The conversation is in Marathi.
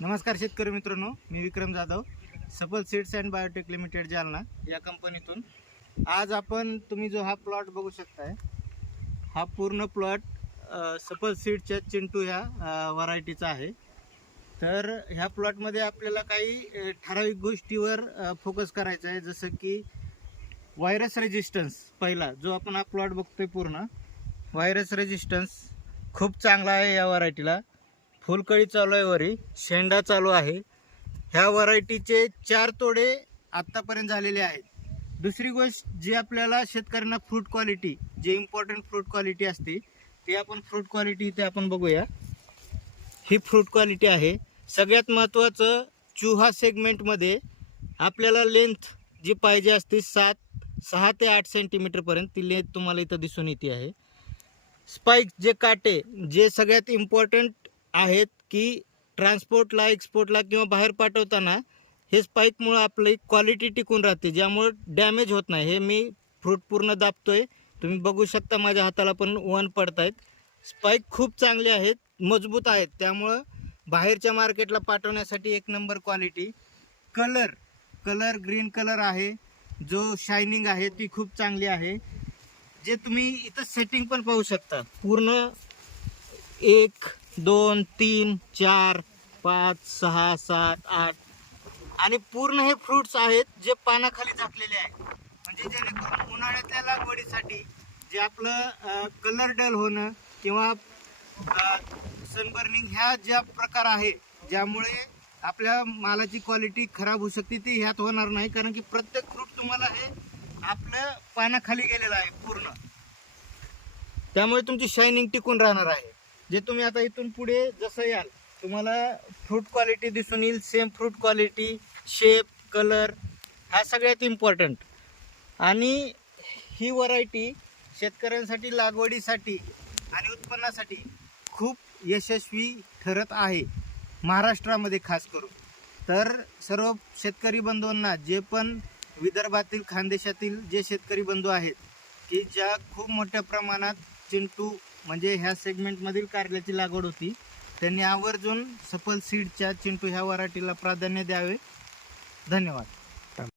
नमस्कार शेतकरी मित्रांनो, मी विक्रम जाधव, सफल seeds and biotech limited Jalna या कंपनीतून. आज आपण तुम्ही जो हा प्लॉट बघू शकताय, हा पूर्ण प्लॉट सफल सीडच्या चिंटू ह्या व्हरायटीचा आहे. तर ह्या प्लॉटमध्ये आपल्याला काही ठराविक गोष्टीवर फोकस करायचा आहे, जसं की व्हायरस रेजिस्टन्स. पहिला जो आपण हा प्लॉट बघतोय, पूर्ण व्हायरस रेजिस्टन्स खूप चांगला आहे या व्हरायटीला. फुलकळी चालू आहे, वरी शेंडा चालू आहे. ह्या व्हरायटीचे 4 तोडे आत्तापर्यंत झालेले आहेत. दुसरी गोष्ट जी आपल्याला शेतकऱ्यांना फ्रूट क्वालिटी, जे इम्पॉर्टंट फ्रूट क्वालिटी असते, ते आपण फ्रूट क्वालिटी इथे आपण बघूया. ही फ्रूट क्वालिटी आहे. सगळ्यात महत्त्वाचं, चुहा सेगमेंटमध्ये आपल्याला लेंथ जी पाहिजे असते 6 ते 8 सेंटीमीटरपर्यंत, ती लेंथ तुम्हाला इथं दिसून येते आहे. स्पाइक जे काटे, जे सगळ्यात इम्पॉर्टंट आहेत, की ट्रान्सपोर्टला, एक्सपोर्टला किंवा बाहेर पाठवताना हे स्पाइकमुळे आपली क्वालिटी टिकून राहते, ज्यामुळे डॅमेज होत नाही. हे मी फ्रूट पूर्ण दाबतोय, तुम्ही बघू शकता माझ्या हाताला पण वन पडत आहेत. स्पाइक खूप चांगले आहेत, मजबूत आहेत, त्यामुळं बाहेरच्या मार्केटला पाठवण्यासाठी एक number quality. Colour green colour आहे, जो शायनिंग आहे ती खूप चांगली आहे. जे तुम्ही इथं सेटिंग पण पाहू शकता, पूर्ण 1 2 3 4 5 6 7 8 आणि पूर्ण हे फ्रूट्स आहेत जे पानाखाली झाकलेले आहेत. म्हणजे जेणेकरून उन्हाळ्यातल्या लागवडीसाठी जे आपलं कलर डल होणं किंवा सनबर्निंग ह्या ज्या प्रकार आहे, ज्यामुळे आपल्या मालाची क्वालिटी खराब होऊ शकते, ती ह्यात होणार नाही. कारण की प्रत्येक फ्रूट तुम्हाला हे आपलं पानाखाली गेलेलं आहे पूर्ण, त्यामुळे तुमची शायनिंग टिकून राहणार आहे. जे तुम्ही आता इथून पुढे जसं याल, तुम्हाला फ्रूट क्वालिटी दिसून येईल. Same fruit quality, shape, colour हा सगळ्यात इम्पॉर्टंट. आणि ही व्हरायटी शेतकऱ्यांसाठी, लागवडीसाठी आणि उत्पन्नासाठी खूप यशस्वी ठरत आहे, महाराष्ट्रामध्ये खास करून. तर सर्व शेतकरी बंधूंना, जे पण विदर्भातील, खानदेशातील जे शेतकरी बंधू आहेत, की ज्या खूप मोठ्या प्रमाणात चिंटू म्हणजे ह्या सेगमेंटमधील कारल्याची लागवड होती, त्यांनी आवर्जून सफल सीडच्या चिंटू ह्या व्हरायटीला प्राधान्य द्यावे. धन्यवाद.